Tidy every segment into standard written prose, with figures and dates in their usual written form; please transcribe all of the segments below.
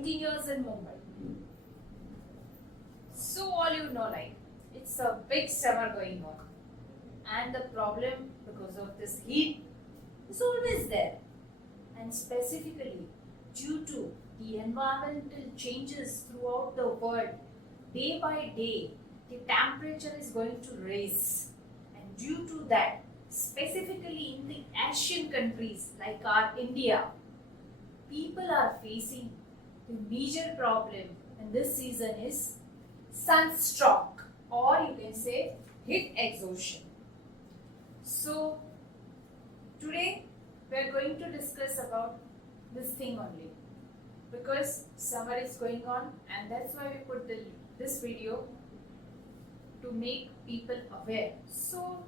20 years in Mumbai. So all you know, like, it's a big summer going on. And the problem because of this heat is always there. And specifically due to the environmental changes throughout the world, day by day, the temperature is going to rise. And due to that, specifically in the Asian countries like our India, people are facing the major problem in this season is sunstroke, or you can say heat exhaustion. So today we are going to discuss about this thing only, because summer is going on, and that's why we put this video to make people aware. So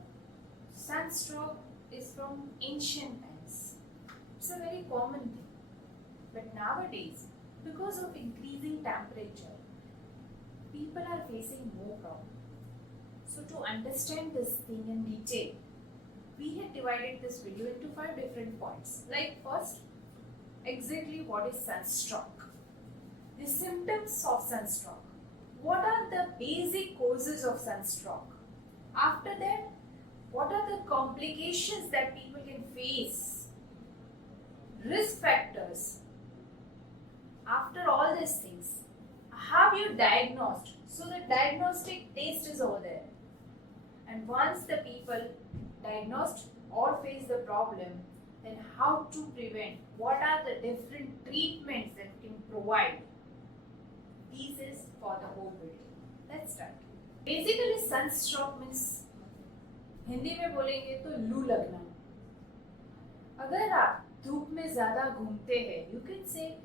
sunstroke is from ancient times. It's a very common thing. But nowadays, because of increasing temperature, people are facing more problems. So to understand this thing in detail, we have divided this video into 5 different points. Like first, exactly what is sunstroke? The symptoms of sunstroke. What are the basic causes of sunstroke? After that, what are the complications that people can face? Risk factors. After all these things, have you diagnosed? So the diagnostic test is over there. And once the people diagnosed or face the problem, then how to prevent? What are the different treatments that we can provide? This is for the whole video. Let's start. Basically, sunstroke means, Hindi में बोलेंगे तो लू लगना. अगर आप धूप में ज़्यादा घूमते हैं, you can say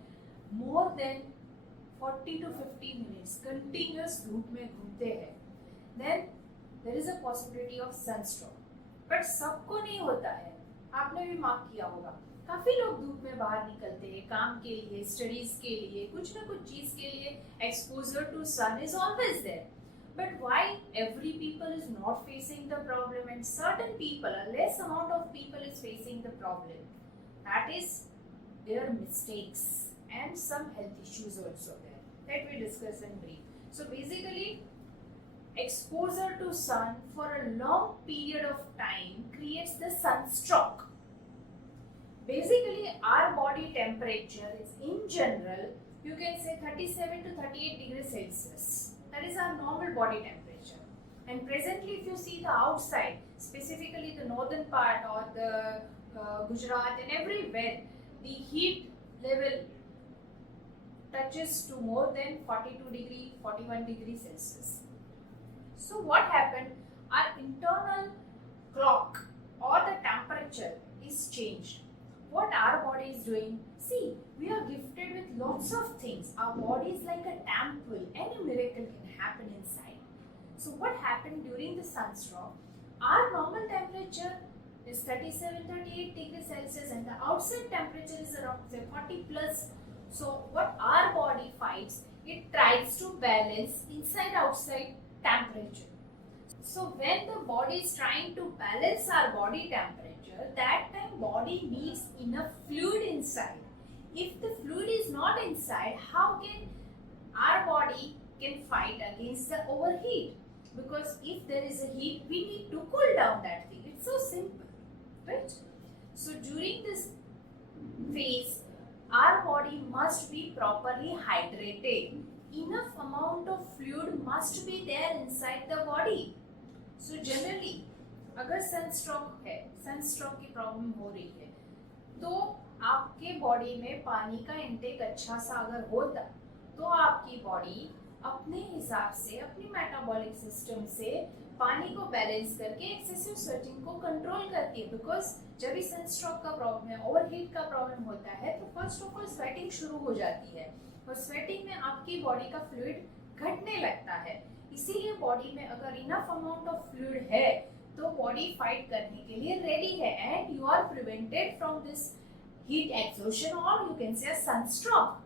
more than 40 to 50 minutes continuous धूप में घूमते हैं, then there is a possibility of sunstroke. But सबको नहीं होता है. आपने भी मार्क किया होगा, काफी लोग धूप में बाहर निकलते हैं काम के लिए, स्टडीज के लिए, कुछ ना कुछ चीज के लिए. Exposure to sun is always there. But why every people is not facing the problem and certain people, a less amount of people is facing the problem? That is their mistakes and some health issues also there that we discuss in brief. So basically, exposure to sun for a long period of time creates the sunstroke. Basically, our body temperature is in general, you can say 37 to 38 degrees Celsius. That is our normal body temperature. And presently, if you see the outside, specifically the northern part or the Gujarat and everywhere, the heat level touches to more than 42 degree, 41 degrees Celsius. So what happened? Our internal clock or the temperature is changed. What our body is doing? See, we are gifted with lots of things. Our body is like a temple. Any miracle can happen inside. So what happened during the sunstroke? Our normal temperature is 37-38 degrees Celsius and the outside temperature is around say 40 plus. So what our body fights, it tries to balance inside-outside temperature. So when the body is trying to balance our body temperature, that time body needs enough fluid inside. If the fluid is not inside, how can our body can fight against the overheat? Because if there is a heat, we need to cool down that thing. It's so simple, right? So during this phase, our body must be properly hydrated. Enough amount of fluid must be there inside the body. So generally, अगर sunstroke है, sunstroke की problem हो रही है, तो आपके body में पानी का इंटेक अच्छा सा अगर होता, तो आपकी बॉडी अपने हिसाब से, अपनी मेटाबॉलिक सिस्टम से पानी को बैलेंस करके एक्सेसिव स्वेटिंग को कंट्रोल करती है. बिकॉज जब भी सनस्ट्रोक का प्रॉब्लम है, ओवरहीट का प्रॉब्लम होता है, तो फर्स्ट ऑफ ऑल स्वेटिंग शुरू हो जाती है और स्वेटिंग में आपकी बॉडी का फ्लूइड घटने लगता है. इसीलिए बॉडी में अगर इनफ अमाउंट ऑफ फ्लूइड है, तो बॉडी फाइट करने के लिए रेडी है and you are prevented from this heat exhaustion और यू कैन से सनस्ट्रोक.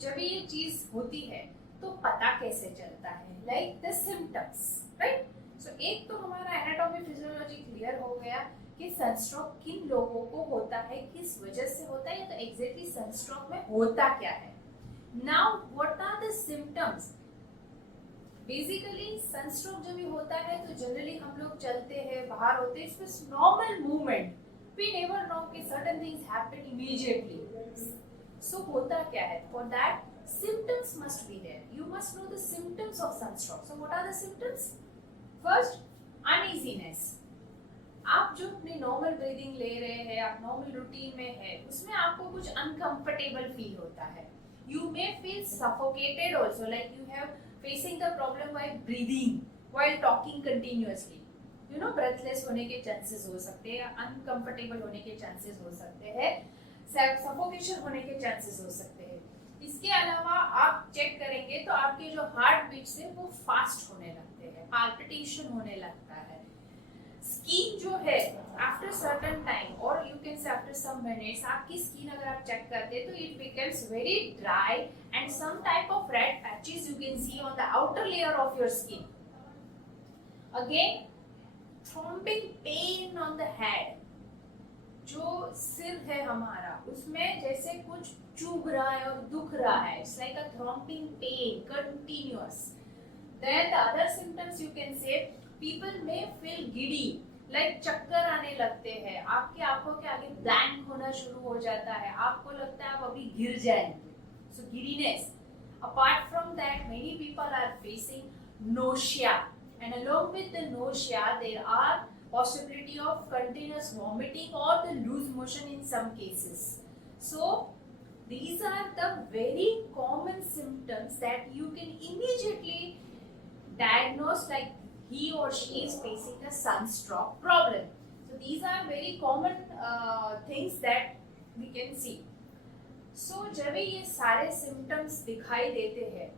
जब ये चीज होती है तो पता कैसे चलता है? Like the symptoms, right? So एक तो हमारा एनाटॉमी फिजियोलॉजी क्लियर हो गया कि सनस्ट्रोक किन लोगों को होता है, किस वजह से होता है, तो एग्जैक्टली सनस्ट्रोक में होता क्या है. Now, what are the symptoms? Basically sunstroke जब भी होता है तो जनरली हम लोग चलते हैं, बाहर होते हैं, it's normal movement, we never know कि certain things happen immediately. So होता क्या है? For that symptoms must be there. You must know the symptoms of sunstroke. So what are the symptoms? First, uneasiness. आप जो अपनी normal breathing ले रहे हैं, आप नॉर्मल रूटीन में है, उसमें आपको कुछ अनकंफर्टेबल फील होता है. You may feel suffocated also, like you have facing the problem while breathing, while talking continuously. You know, breathless होने के chances हो सकते हैं, uncomfortable होने के chances हो सकते हैं, suffocation होने के chances हो सकते हैं. इसके अलावा आप चेक करेंगे तो आपके जो हार्ट बीट से वो फास्ट होने लगते हैं, पाल्पिटेशन होने लगता है. स्किन जो है आफ्टर सर्टेन टाइम और you can say after some minutes, आपकी स्किन अगर आप चेक करते हैं तो it becomes very dry and some type of red patches you can see on the outer layer of your skin. Again, throbbing pain on the head. जो सिर है हमारा, उसमें जैसे कुछ चुभ रहा है और दुख रहा है. It's like a throbbing pain continuous. Then the other symptoms you can say, people may feel giddy, like चक्कर आने लगते हैं, आपकी आंखों के आगे ब्लैंक होना शुरू हो जाता है, आपको लगता है आप अभी गिर जाएंगे. So giddiness. Apart from that, many people are facing nausea, and along with the nausea there are possibility of continuous vomiting or the loose motion in some cases. So these are the very common symptoms that you can immediately diagnose, like he or she is facing a sunstroke problem. So these are very common things that we can see. So जब ये सारे symptoms दिखाई देते हैं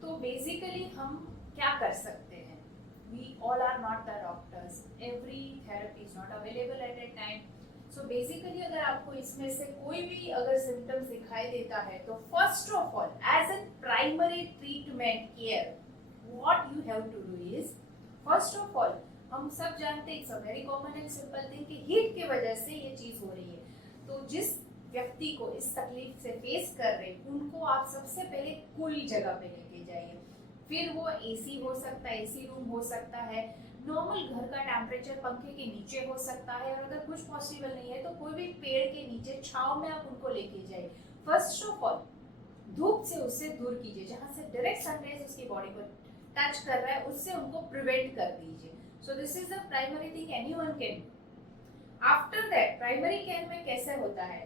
तो basically हम क्या कर सकते हैं? We all are not the doctors. Every therapy is not available at a time. So basically अगर आपको इसमें से कोई भी अगर symptoms दिखाई देता है तो first of all, as a primary treatment care, what you have to do is, first of all, हम सब जानते हैं, it's a very common and simple thing कि heat की वजह से ये चीज़ हो रही है. तो जिस व्यक्ति को इस तकलीफ से फेस कर रहे हैं, उनको आप सबसे पहले cool जगह पे लेके जाइए. फिर वो एसी हो सकता है, एसी रूम हो सकता है, नॉर्मल घर का टेम्परेचर पंखे के नीचे हो सकता है, और अगर कुछ पॉसिबल नहीं है तो कोई भी पेड़ के नीचे छांव में आप उनको लेके जाइए. फर्स्ट ऑफ ऑल, धूप से उससे दूर कीजिए, जहां से डायरेक्ट सनराइज उसकी बॉडी को टच कर रहा है, उससे उनको प्रिवेंट कर दीजिए. So this is the primary thing anyone can do. After that, primary care में कैसे होता है,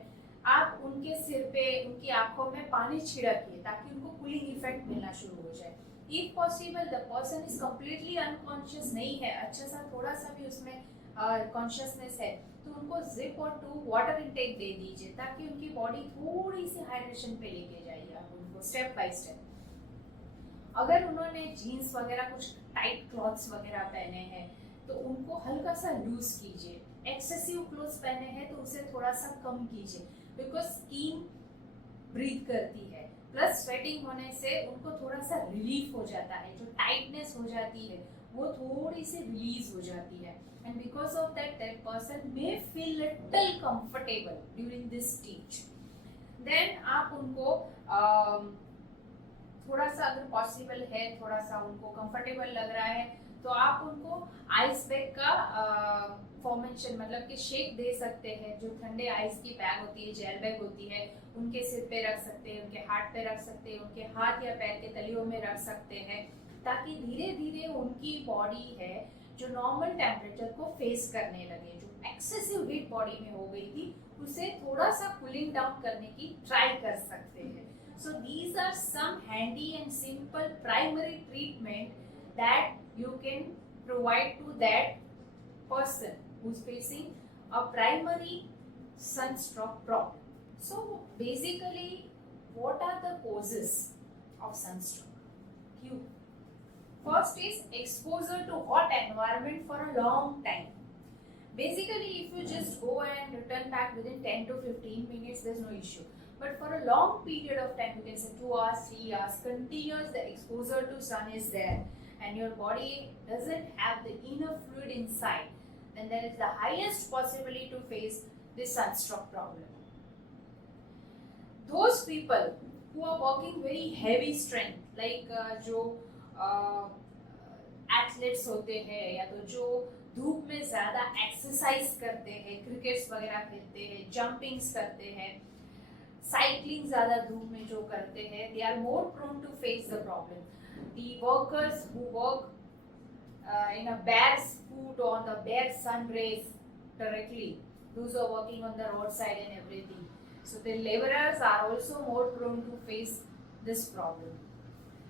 आप उनके सिर पे, उनकी आंखों में पानी छिड़किए ताकि उनको कूलिंग इफेक्ट मिलना शुरू हो जाए. If possible, the person is completely unconscious नहीं है, अच्छा सा थोड़ा सा भी उसमें कॉन्शियसनेस है, तो उनको जिप और 2 वाटर इनटेक दे दीजिए ताकि उनकी बॉडी थोड़ी सी हाइड्रेशन पे लेके जाइए आप उनको स्टेप बाय स्टेप. अगर उन्होंने जीन्स वगैरह कुछ टाइट क्लॉथ्स वगैरह पहने हैं तो उनको हल्का सा लूज कीजिए. एक्सेसिव क्लोथ्स पहने हैं तो उसे थोड़ा सा कम कीजिए, बिकॉज स्किन ब्रीथ करती है, प्लस स्वेटिंग होने से उनको थोड़ा सा रिलीफ हो जाता है, जो टाइटनेस हो जाती है वो थोड़ी सी रिलीज हो जाती है. And because of that person may feel little comfortable during this stage. Then आप उनको थोड़ा सा, अगर पॉसिबल है, थोड़ा सा उनको कंफर्टेबल लग रहा है तो आप उनको आइस बैग का फॉर्मेशन, मतलब कि शेक दे सकते हैं. जो ठंडे आइस की बैग होती है, जेल बैग होती है, उनके सिर पे रख सकते हैं, उनके हाथ पे रख सकते हैं, उनके हाथ या पैर के तलियों में रख सकते हैं, ताकि धीरे धीरे उनकी बॉडी है जो नॉर्मल टेम्परेचर को फेस करने लगे. जो एक्सेसिव हीट बॉडी में हो गई थी उसे थोड़ा सा कूलिंग डाउन करने की ट्राई कर सकते हैं. So these are some handy and simple primary treatment that you can provide to that person who's facing a primary sunstroke problem. So basically, what are the causes of sunstroke? Few. First is exposure to hot environment for a long time. Basically, if you just go and return back within 10 to 15 minutes, there's no issue. But for a long period of time, you can say 2 hours, 3 hours, continuous the exposure to sun is there, and your body doesn't have the enough fluid inside, then there is the highest possibility to face this sunstroke problem. those people who are working very heavy strength, like जो athletes होते हैं या तो जो धूप में ज्यादा exercise करते हैं, क्रिकेट्स वगैरह खेलते हैं, जंपिंग्स करते हैं, साइकिलिंग ज्यादा धूप में जो करते हैं, they are more prone to face the problem. The workers who work in a bare foot on the bare sun rays directly, those who are working on the roadside and everything, so the laborers are also more prone to face this problem.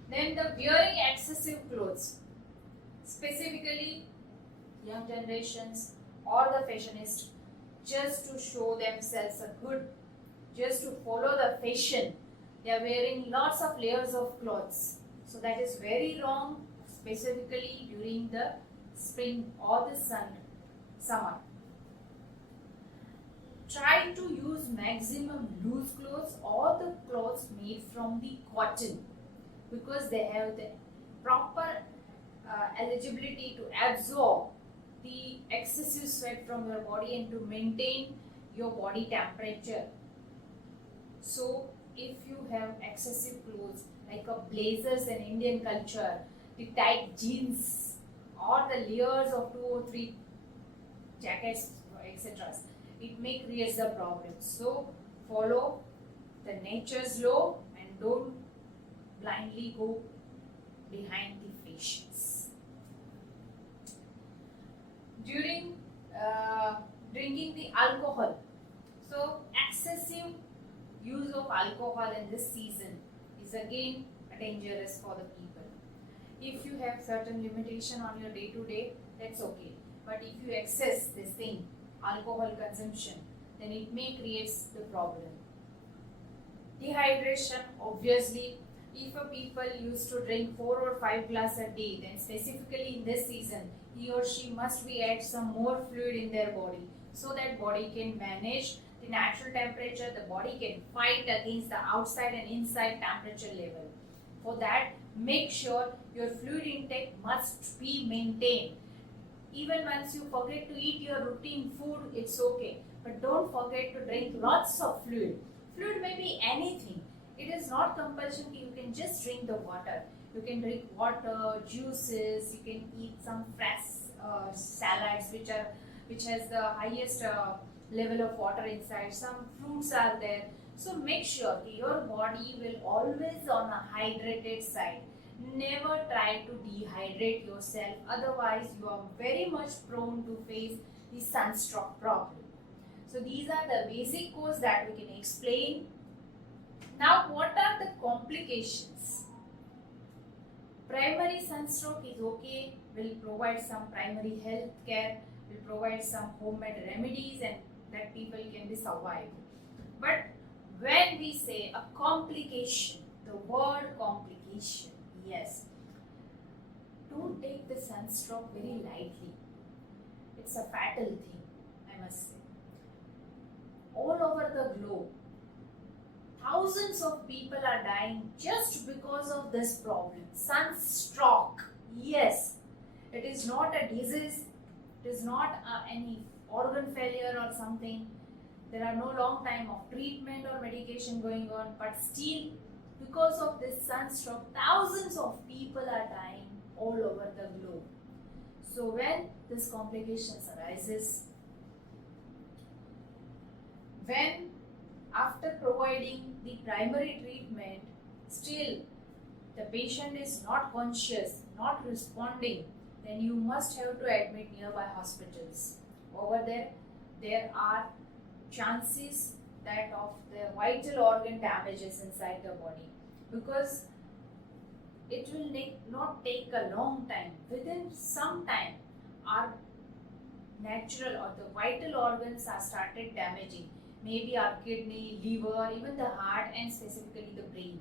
Then the wearing excessive clothes, specifically young generations or the fashionists, just to show themselves a good, just to follow the fashion, they are wearing lots of layers of clothes. So that is very wrong, specifically during the spring or the summer. Try to use maximum loose clothes or the clothes made from the cotton, because they have the proper eligibility to absorb the excessive sweat from your body and to maintain your body temperature. So if you have excessive clothes like a blazers in Indian culture, the tight jeans or the layers of 2 or 3 jackets, etc., it may create the problem. So follow the nature's law and don't blindly go behind the fashions. During drinking the alcohol, so excessive use of alcohol in this season is again dangerous for the people. If you have certain limitation on your day-to-day, that's okay. But if you excess this thing, alcohol consumption, then it may create the problem. Dehydration, obviously, if a people used to drink 4 or 5 glasses a day, then specifically in this season, he or she must be add some more fluid in their body, so that body can manage the natural temperature, the body can fight against the outside and inside temperature level. For that, make sure your fluid intake must be maintained. Even once you forget to eat your routine food, it's okay. But don't forget to drink lots of fluid. Fluid may be anything. It is not compulsion that you can just drink the water. You can drink water, juices, you can eat some fresh salads which has the highest level of water inside. Some fruits are there. So make sure your body will always on a hydrated side. Never try to dehydrate yourself, otherwise you are very much prone to face the sunstroke problem. So these are the basic causes that we can explain. Now what are the complications? Primary sunstroke is okay, will provide some primary health care, will provide some homemade remedies, and that people can be survived. But when we say a complication, the word complication, yes, don't take the sunstroke very lightly. It's a fatal thing, I must say. All over the globe, thousands of people are dying just because of this problem. Sunstroke, yes, it is not a disease, it is not any organ failure or something. There are no long time of treatment or medication going on, but still, because of this sunstroke, thousands of people are dying all over the globe. So when this complications arises, when after providing the primary treatment, still the patient is not conscious, not responding, then you must have to admit nearby hospitals. Over there are chances that of the vital organ damages inside the body, because it will not take a long time. Within some time, our natural or the vital organs are started damaging. Maybe our kidney, liver, even the heart, and specifically the brain,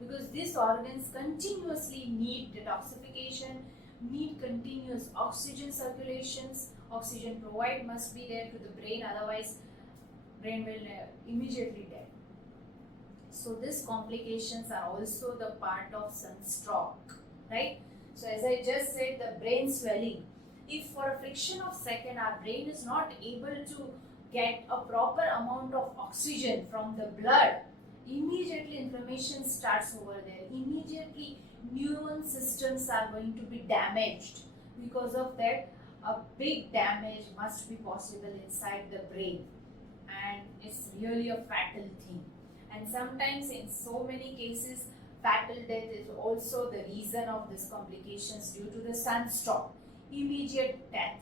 because these organs continuously need detoxification, need continuous oxygen circulations. Oxygen provide must be there to the brain, otherwise brain will immediately dead. So these complications are also the part of sunstroke, right? So as I just said, the brain swelling. If for a fraction of second our brain is not able to get a proper amount of oxygen from the blood, immediately inflammation starts over there. Immediately neuron systems are going to be damaged. Because of that, a big damage must be possible inside the brain, and it's really a fatal thing. And sometimes in so many cases, fatal death is also the reason of these complications due to the sunstroke, immediate death.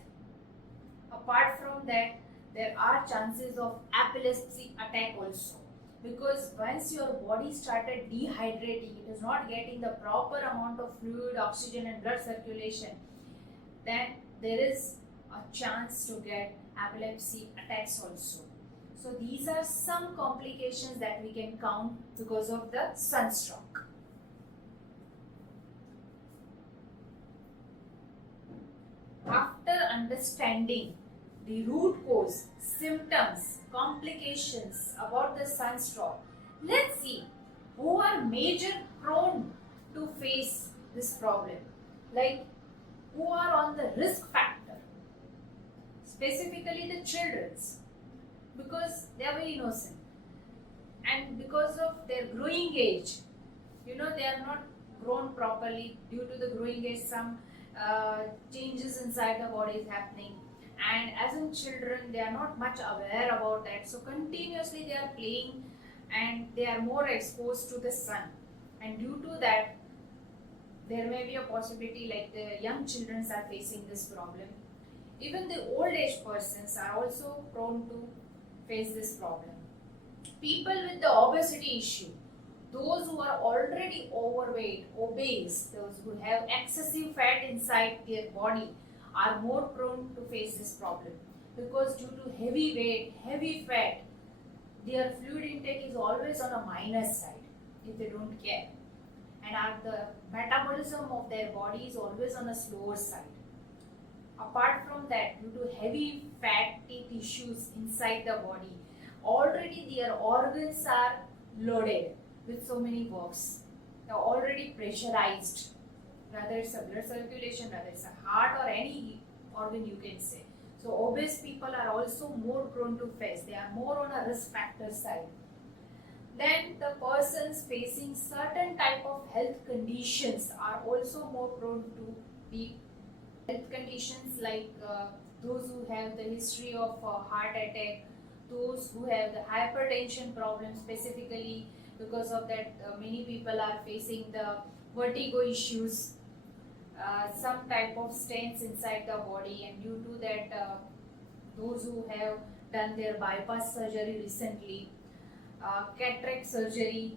Apart from that, there are chances of epilepsy attack also, because once your body started dehydrating, it is not getting the proper amount of fluid, oxygen and blood circulation, then there is a chance to get epilepsy attacks also. So these are some complications that we can count because of the sunstroke. After understanding the root cause, symptoms, complications about the sunstroke, let's see who are major prone to face this problem. Like, who are on the risk factor? Specifically the children's, because they are very innocent, and because of their growing age, they are not grown properly. Due to the growing age, some changes inside the body is happening, and as in children, they are not much aware about that, so continuously they are playing and they are more exposed to the sun, and due to that there may be a possibility like the young children are facing this problem. Even the old age persons are also prone to face this problem. People with the obesity issue, those who are already overweight, obese, those who have excessive fat inside their body are more prone to face this problem, because due to heavy weight, heavy fat, their fluid intake is always on a minus side if they don't care, and the metabolism of their body is always on a slower side. Apart from that, due to heavy fatty tissues inside the body, already their organs are loaded with so many works. They are already pressurized, whether it's a blood circulation, whether it's a heart or any organ you can say. So obese people are also more prone to face. They are more on a risk factor side. Then the persons facing certain type of health conditions are also more prone to be health conditions, like those who have the history of heart attack, those who have the hypertension problem specifically. Because of that, many people are facing the vertigo issues, some type of stents inside the body, and due to that, those who have done their bypass surgery recently, cataract surgery,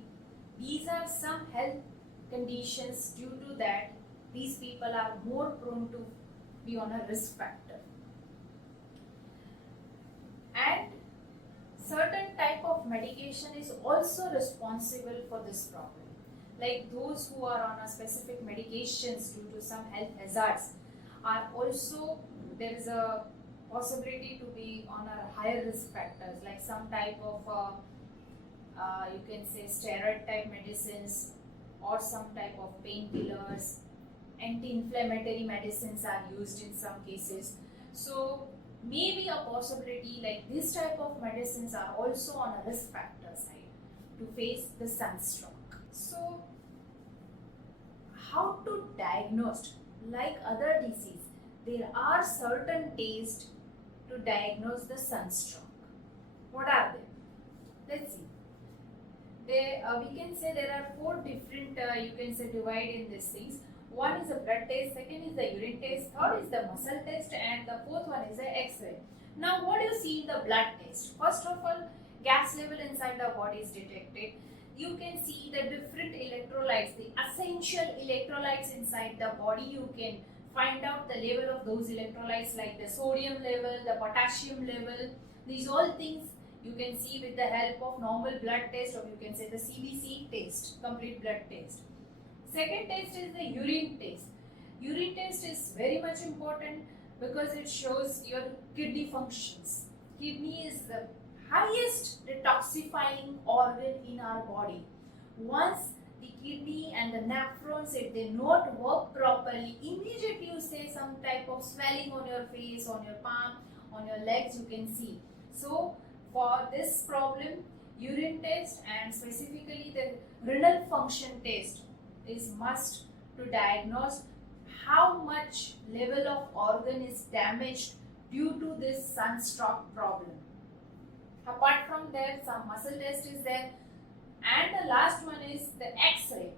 these are some health conditions. Due to that, these people are more prone to be on a risk factor. And certain type of medication is also responsible for this problem. Like those who are on a specific medications due to some health hazards are also, there is a possibility to be on a higher risk factors, like some type of you can say steroid type medicines, or some type of painkillers, anti-inflammatory medicines are used in some cases. So maybe a possibility like this type of medicines are also on a risk factor side to face the sunstroke. So how to diagnose? Like other disease, there are certain tests to diagnose the sunstroke. What are they? Let's see. We can say there are 4 different, you can say, divide in these things. One is the blood test, second is the urine test, third is the muscle test, and the fourth one is the X-ray. Now what do you see in the blood test? First of all, gas level inside the body is detected. You can see the different electrolytes, the essential electrolytes inside the body. You can find out the level of those electrolytes, like the sodium level, the potassium level. These all things you can see with the help of normal blood test, or you can say the CBC test, complete blood test. Second test is the urine test. Urine test is very much important because it shows your kidney functions. Kidney is the highest detoxifying organ in our body. Once the kidney and the nephrons, if they not work properly, immediately you say some type of swelling on your face, on your palm, on your legs, you can see. So for this problem, urine test and specifically the renal function test is must to diagnose how much level of organ is damaged due to this sunstroke problem. Apart from that, some muscle test is there, and the last one is the X-ray,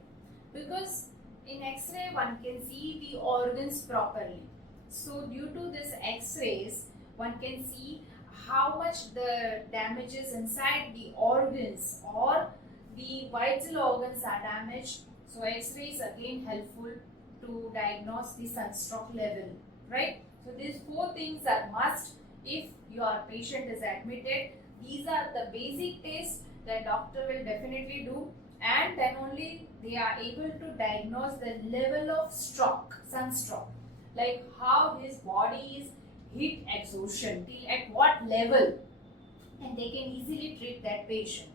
because in X-ray one can see the organs properly. So due to this X-rays, one can see how much the damages inside the organs or the vital organs are damaged. So X-ray is again helpful to diagnose the sunstroke level, right? So these four things are must if your patient is admitted. These are the basic tests that doctor will definitely do, and then only they are able to diagnose the level of sunstroke, like how his body is heat exhaustion, till at what level, and they can easily treat that patient.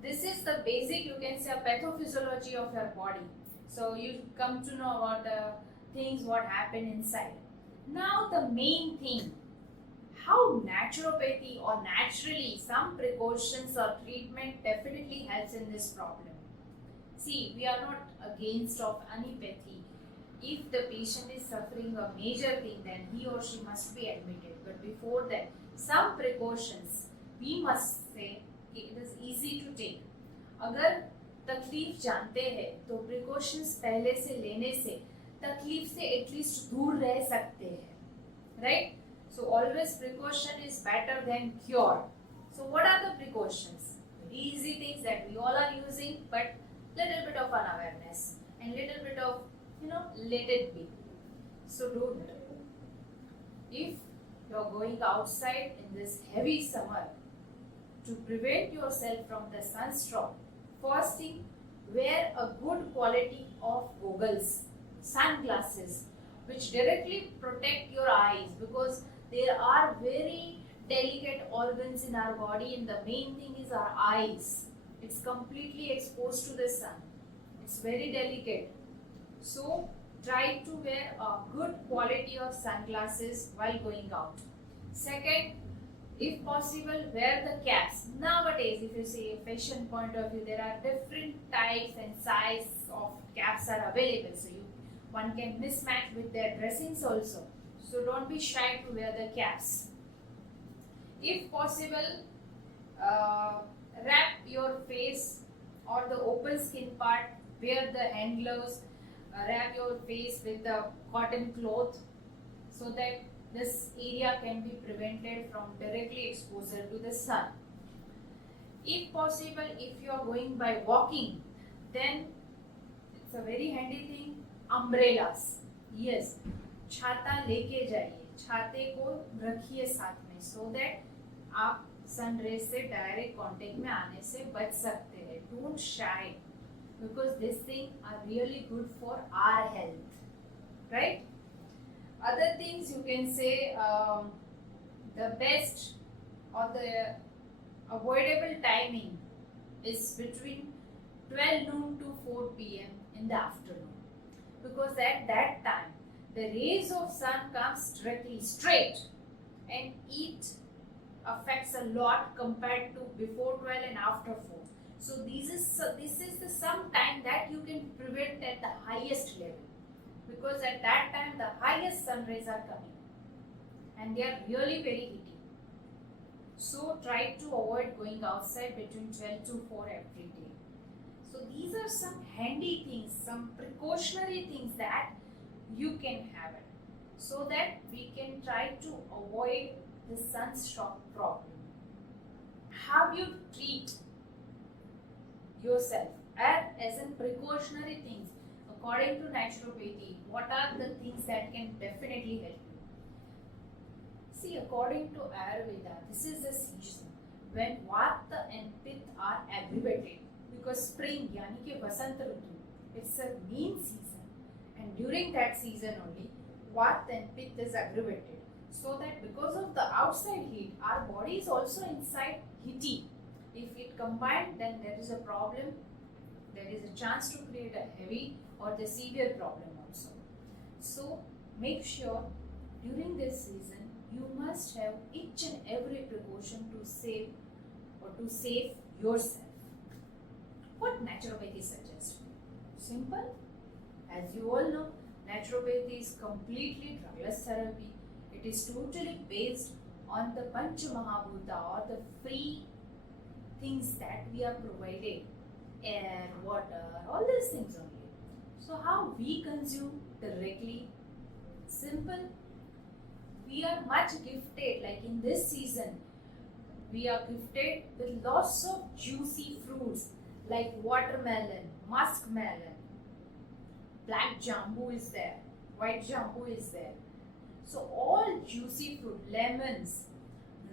This is the basic, you can say, a pathophysiology of your body. So you come to know about the things what happen inside. Now the main thing, how naturopathy or naturally some precautions or treatment definitely helps in this problem. See, we are not against of anipathy. If the patient is suffering a major thing, then he or she must be admitted. But before that, some precautions we must say it is easy to take. अगर तकलीफ जानते हैं तो precautions पहले से लेने से तकलीफ से एटलीस्ट दूर रह सकते हैं, right? So always precaution is better than cure. So what are the precautions? Easy things that we all are using, but little bit of unawareness and little bit of, let it be. So don't. If you're going outside in this heavy summer, to prevent yourself from the sunstroke, first thing, wear a good quality of goggles, sunglasses, which directly protect your eyes, because there are very delicate organs in our body, and the main thing is our eyes. It's completely exposed to the sun. It's very delicate. So try to wear a good quality of sunglasses while going out. Second, if possible, wear the caps. Nowadays, if you see a fashion point of view, there are different types and size of caps are available. So one can mismatch with their dressings also. So don't be shy to wear the caps. If possible, wrap your face or the open skin part, wear the hand gloves, wrap your face with the cotton cloth, so that this area can be prevented from directly exposure to the sun. If possible, if you are going by walking, then it's a very handy thing, umbrellas. Yes, छाता लेके जाइए, छाते को रखिए साथ में, so that आप sun rays से डायरेक्ट कांटेक्ट में आने से बच सकते हैं. Don't shy, because these things are really good for our health, right? Other things you can say, the best or the avoidable timing is between 12 noon to 4 p.m. in the afternoon, because at that time the rays of sun comes directly straight, and it affects a lot compared to before 12 and after 4. So this is the some time that you can prevent at the highest level, because at that time the highest sun rays are coming and they are really very heating. So try to avoid going outside between 12 to 4 every day. So these are some handy things, some precautionary things that you can have it, so that we can try to avoid the sunstroke problem. How you treat yourself as in precautionary things according to naturopathy, what are the things that can definitely help you? See, according to Ayurveda, this is the season when Vata and Pitta are aggravated, because spring yani ki Vasant Ritu, it's a mean season, and during that season only Vata and Pitta is aggravated, so that because of the outside heat, our body is also inside heaty. If it combined, then there is a problem, there is a chance to create a heavy or the severe problem also. So make sure during this season you must have each and every precaution to save or to save yourself. What naturopathy suggests? Simple. As you all know, naturopathy is completely drugless therapy. It is totally based on the Pancha Mahabhuta, or the free things that we are provided, air, water, all these things only. So how we consume directly? Simple. We are much gifted, like in this season, we are gifted with lots of juicy fruits like watermelon, muskmelon, black jambu is there, white jambu is there. So all juicy fruit, lemons,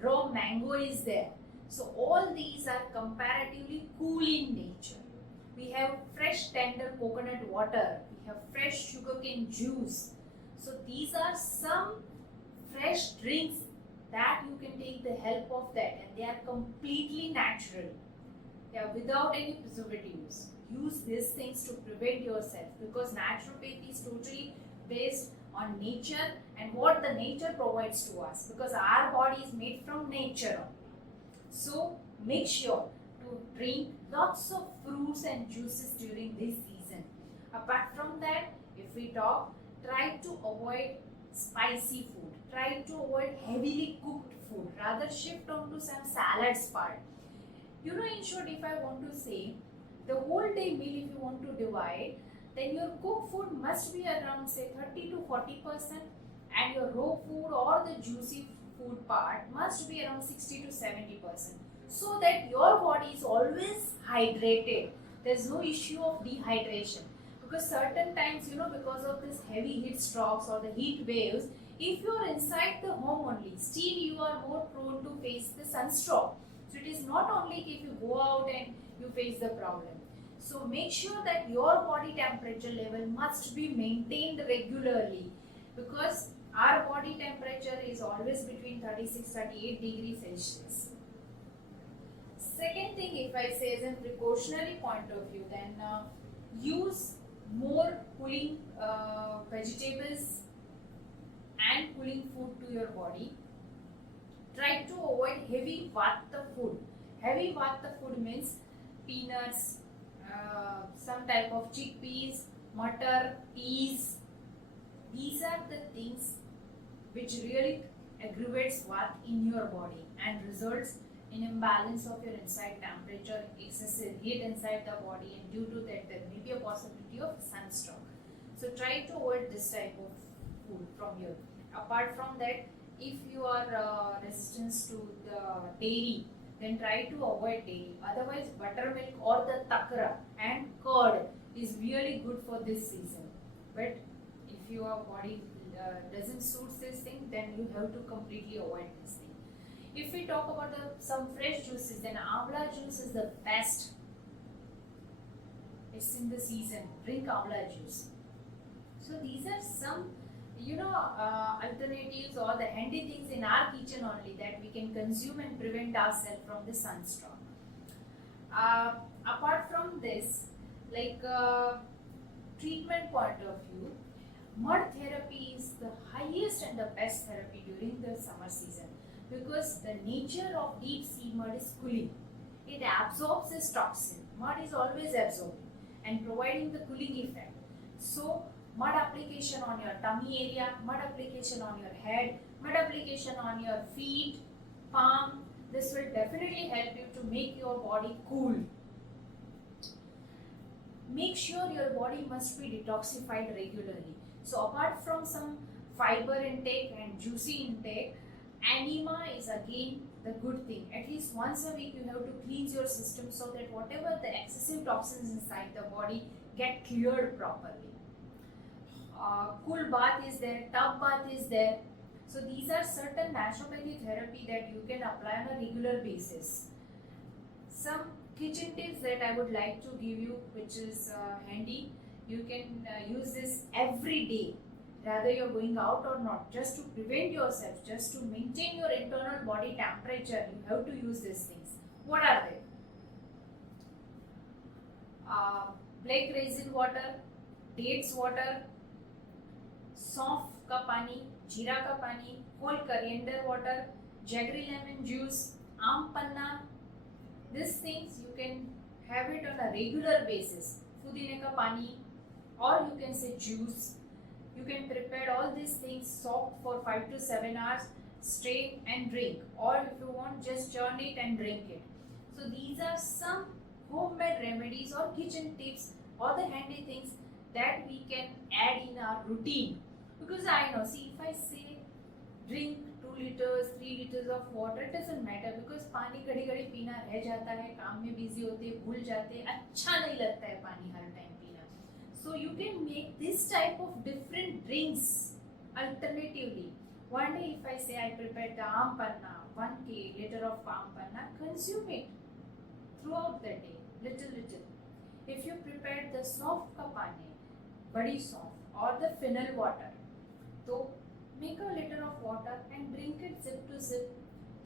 raw mango is there. So all these are comparatively cool in nature. We have fresh tender coconut water, we have fresh sugarcane juice. So these are some fresh drinks that you can take the help of that, and they are completely natural. They are without any preservatives. Use these things to prevent yourself, because naturopathy is totally based on nature and what the nature provides to us, because our body is made from nature only. So make sure to drink lots of fruits and juices during this season. Apart from that, if we talk, try to avoid spicy food. Try to avoid heavily cooked food. Rather shift on to some salads part. You know, in short, if I want to say, the whole day meal if you want to divide, then your cooked food must be around say 30 to 40%, and your raw food or the juicy food part must be around 60 to 70%, so that your body is always hydrated. There's no issue of dehydration, because certain times, you know, because of this heavy heat strokes or the heat waves, if you are inside the home only, still you are more prone to face the sunstroke. So it is not only if you go out and you face the problem. So make sure that your body temperature level must be maintained regularly, because our body temperature is always between 36-38 degrees Celsius. Second thing, if I say as a precautionary point of view, then use more cooling vegetables and cooling food to your body. Try to avoid heavy vata food. Heavy vata food means peanuts, some type of chickpeas, mutton, peas. These are the things which really aggravates vata in your body and results in imbalance of your inside temperature, excessive heat inside the body, and due to that there may be a possibility of sunstroke. So try to avoid this type of food from you. Apart from that, if you are resistant to the dairy, then try to avoid dairy. Otherwise, buttermilk or the takra and curd is really good for this season. But if your body doesn't suit this thing, then you have to completely avoid this thing. If we talk about some fresh juices, then amla juice is the best. It's in the season. Drink amla juice. So these are some, alternatives or the handy things in our kitchen only that we can consume and prevent ourselves from the sunstroke. Apart from this, treatment point of view, mud therapy is the highest and the best therapy during the summer season, because the nature of deep sea mud is cooling. It absorbs this toxin. Mud is always absorbing and providing the cooling effect. So mud application on your tummy area, mud application on your head, mud application on your feet, palm, this will definitely help you to make your body cool. Make sure your body must be detoxified regularly. So apart from some fiber intake and juicy intake, enema is again the good thing. At least once a week you have to cleanse your system so that whatever the excessive toxins inside the body get cleared properly. Cool bath is there, tub bath is there. So these are certain naturopathy therapy that you can apply on a regular basis. Some kitchen tips that I would like to give you, which is handy. You can use this every day, rather you're going out or not, just to prevent yourself, just to maintain your internal body temperature. You have to use these things. What are they? Black resin water, dates water, सौंफ का पानी, जीरा का पानी, whole coriander water, jaggery lemon juice, आम पन्ना, These things you can have it on a regular basis. Pudine ka pani, or you can say juice. You can prepare all these things, soak for 5 to 7 hours, strain and drink. Or if you want, just churn it and drink it. So these are some homemade remedies or kitchen tips or the handy things that we can add in our routine. Because I know, see, if I say drink 2 liters, 3 liters of water, it doesn't matter because पानी घड़ी घड़ी पीना रह जाता है, काम में busy होते हैं, भूल जाते हैं, अच्छा नहीं लगता है पानी हर टाइम पीना. So you can make this type of different drinks alternatively. One day if I say I prepared the aam panna, 1 liter of aam panna, consume it throughout the day, little. If you prepared the soft ka pani, badi soft, or the fennel water, so make a liter of water and drink it zip to zip.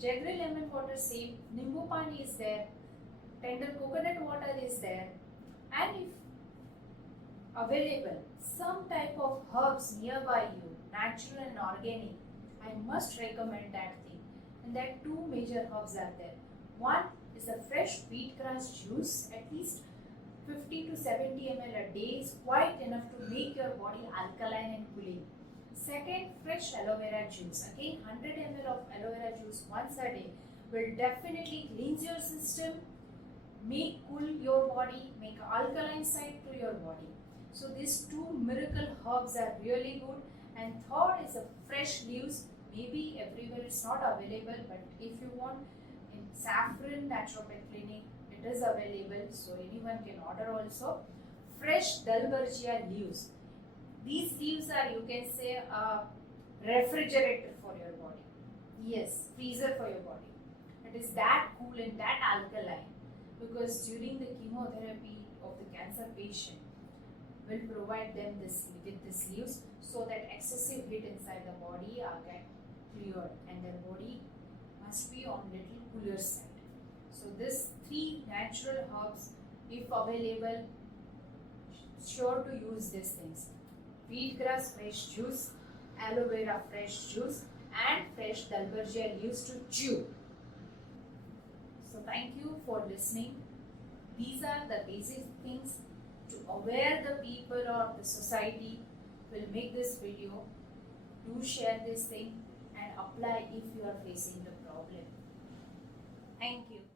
Jaggery lemon water same, nimbu pani is there, tender coconut water is there, and if available some type of herbs nearby you, natural and organic, I must recommend that thing. And that two major herbs are there. One is the fresh wheatgrass juice, at least 50 to 70 ml a day is quite enough to make your body alkaline and cooling. Second, fresh aloe vera juice. Again, 100 ml of aloe vera juice once a day will definitely cleanse your system, make cool your body, make alkaline side to your body. So these two miracle herbs are really good. And third is the fresh leaves. Maybe everywhere it's not available, but if you want, in Saffron Naturopath Clinic it is available, so anyone can order also. Fresh dalbergia leaves. These leaves are, you can say, a refrigerator for your body. Yes, freezer for your body. It is that cool and that alkaline, because during the chemotherapy of the cancer patient, will provide them this with these leaves so that excessive heat inside the body get cleared and their body must be on little cooler side. So these three natural herbs, if available, sure to use these things. Wheatgrass fresh juice, aloe vera fresh juice, and fresh dalbergia leaves to chew. So thank you for listening. These are the basic things to aware the people or the society. Will make this video. Do share this thing and apply if you are facing the problem. Thank you.